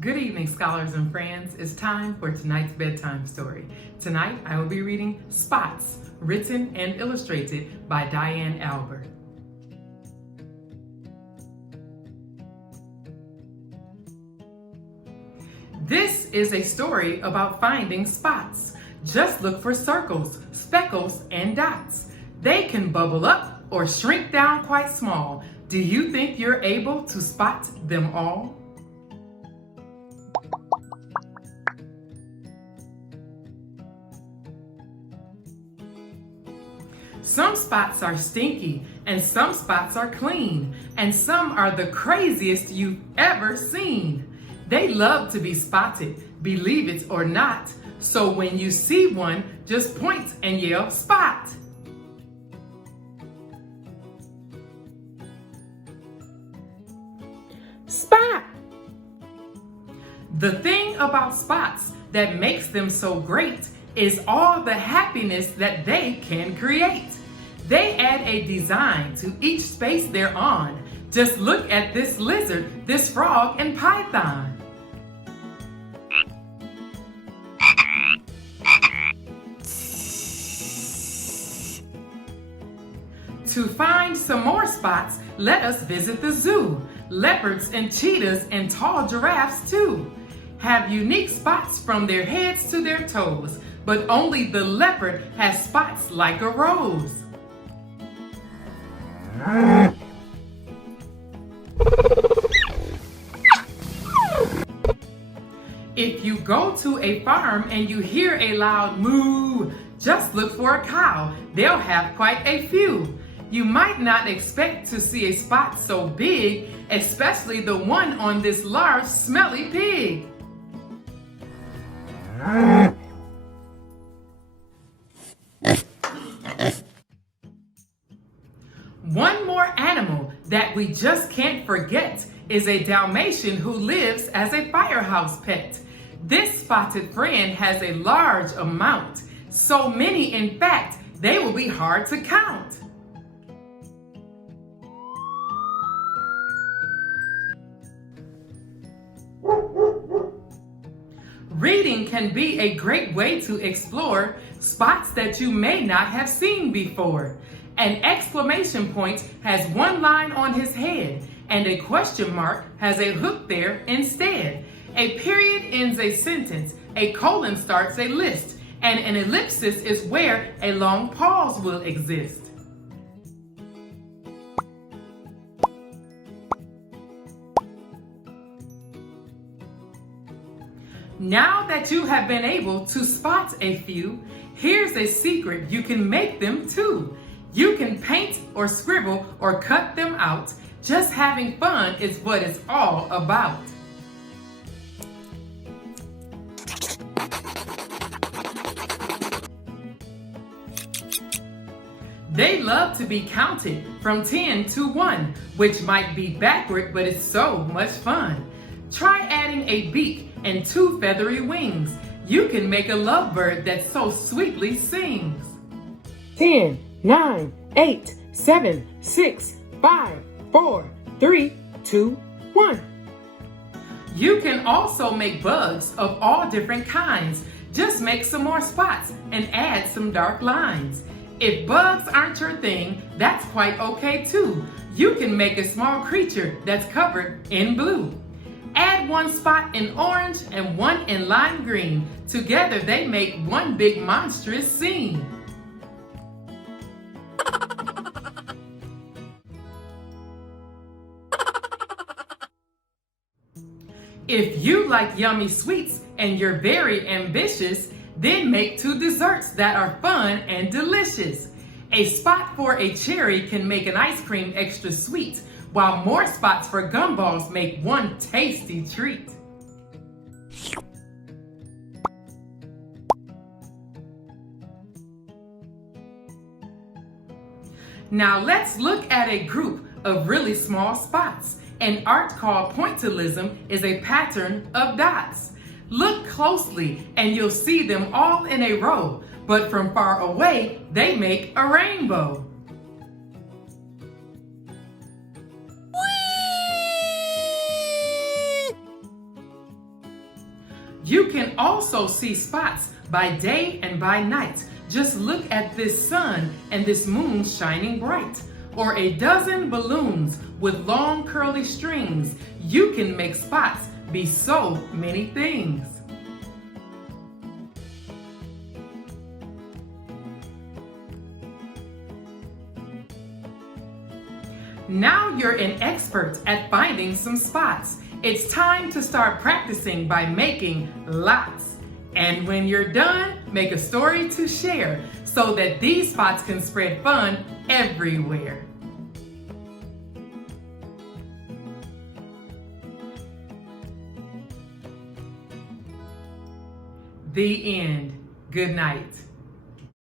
Good evening, scholars and friends. It's time for tonight's bedtime story. Tonight, I will be reading Spots, written and illustrated by Diane Alber. This is a story about finding spots. Just look for circles, speckles, and dots. They can bubble up or shrink down quite small. Do you think you're able to spot them all? Some spots are stinky, and some spots are clean, and some are the craziest you've ever seen. They love to be spotted, believe it or not. So when you see one, just point and yell, "Spot!" Spot! The thing about spots that makes them so great is all the happiness that they can create. They add a design to each space they're on. Just look at this lizard, this frog, and python. To find some more spots, let us visit the zoo. Leopards and cheetahs and tall giraffes too have unique spots from their heads to their toes, but only the leopard has spots like a rose. If you go to a farm and you hear a loud moo, just look for a cow. They'll have quite a few. You might not expect to see a spot so big, especially the one on this large, smelly pig. One more animal that we just can't forget is a Dalmatian who lives as a firehouse pet. This spotted friend has a large amount, so many in fact they will be hard to count. Reading can be a great way to explore spots that you may not have seen before. An exclamation point has one line on his head, and a question mark has a hook there instead. A period ends a sentence, a colon starts a list, and an ellipsis is where a long pause will exist. Now that you have been able to spot a few, here's a secret: you can make them too. You can paint or scribble or cut them out. Just having fun is what it's all about. They love to be counted from 10 to 1, which might be backward, but it's so much fun. Try adding a beak and 2 feathery wings. You can make a lovebird that so sweetly sings. 10, 9, 8, 7, 6, 5, 4, 3, 2, 1. You can also make bugs of all different kinds. Just make some more spots and add some dark lines. If bugs aren't your thing, that's quite okay too. You can make a small creature that's covered in blue. Add 1 spot in orange and 1 in lime green. Together they make one big monstrous scene. If you like yummy sweets and you're very ambitious, then make 2 desserts that are fun and delicious. A spot for a cherry can make an ice cream extra sweet, while more spots for gumballs make one tasty treat. Now let's look at a group of really small spots. An art called pointillism is a pattern of dots. Look closely and you'll see them all in a row, but from far away, they make a rainbow. You can also see spots by day and by night. Just look at this sun and this moon shining bright. Or a dozen balloons with long curly strings. You can make spots be so many things. Now you're an expert at finding some spots. It's time to start practicing by making lots. And when you're done, make a story to share so that these spots can spread fun everywhere. The end. Good night.